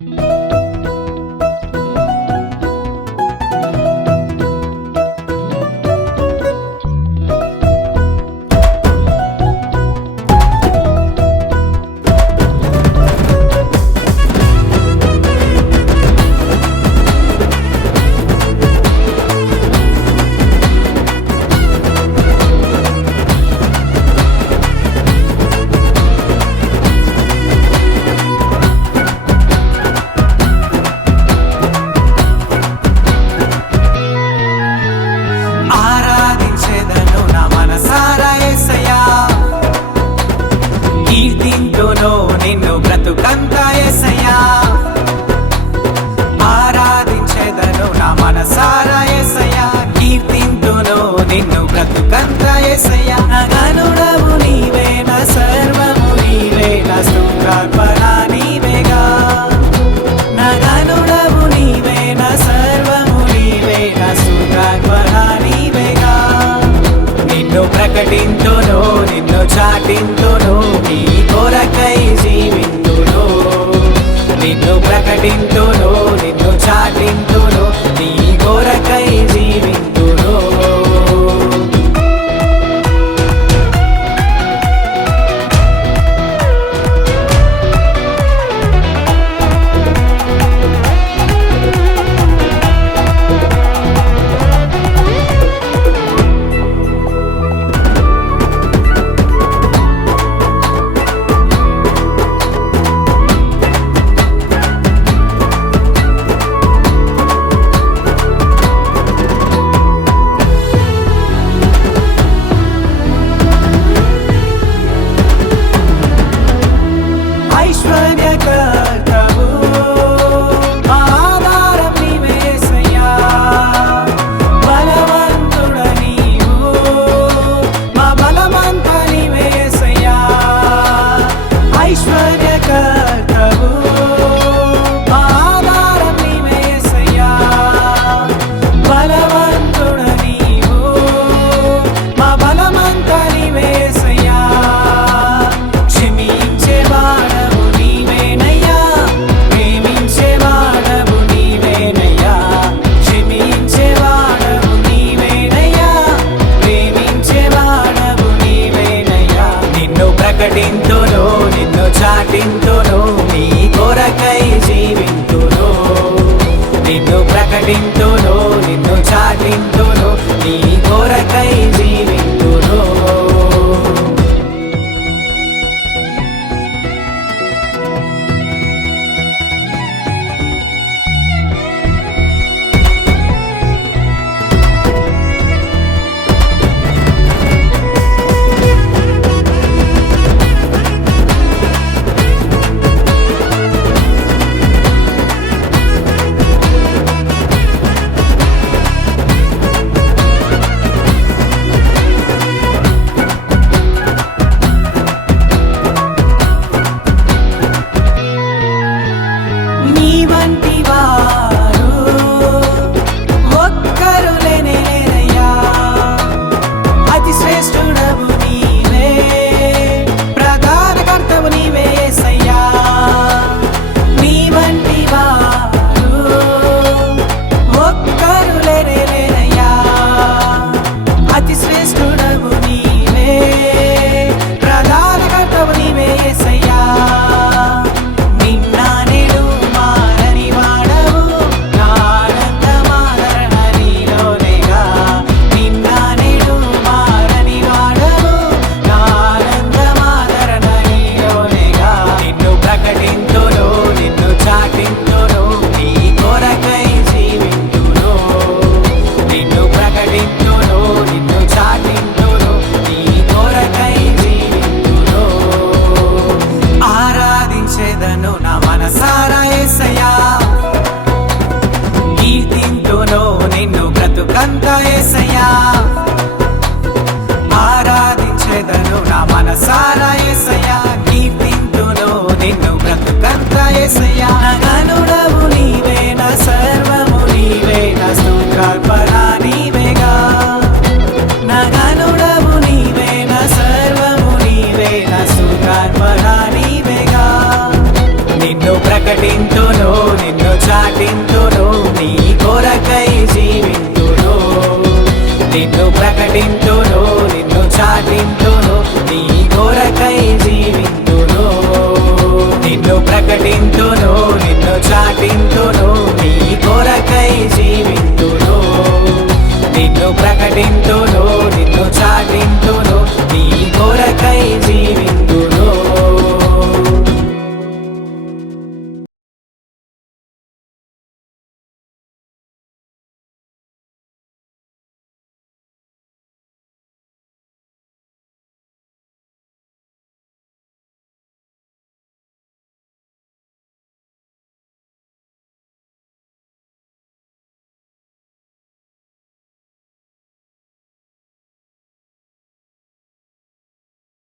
Música బ్రతుకంతా ఎసయ్యా ఆరాధించెదను నా మనసారా ఎసయ్యా కీర్తింతును నిన్ను బ్రతుకంతా ఎసయ్యా గనుడవు నీవేన సర్వము నీవేన స్తోత్రార్పణ నీవేగా. నగనుడవు నీవేన సర్వము నీవేన స్తోత్రార్పణ నీవేగా. నిన్ను ప్రకటింతును నిన్ను చాటింతును przebiega ప్రకటింతును నిన్ను చాటింతును నీ కొరకై జీవింతును. నిన్ను ప్రకటింతును నిన్ను చాటింతును నీ కొరకై జీవింతును. నిన్ను ప్రకటింతును నిన్ను చాటింతును నీ కొరకై జీవింతును. నిన్ను ప్రకటింతు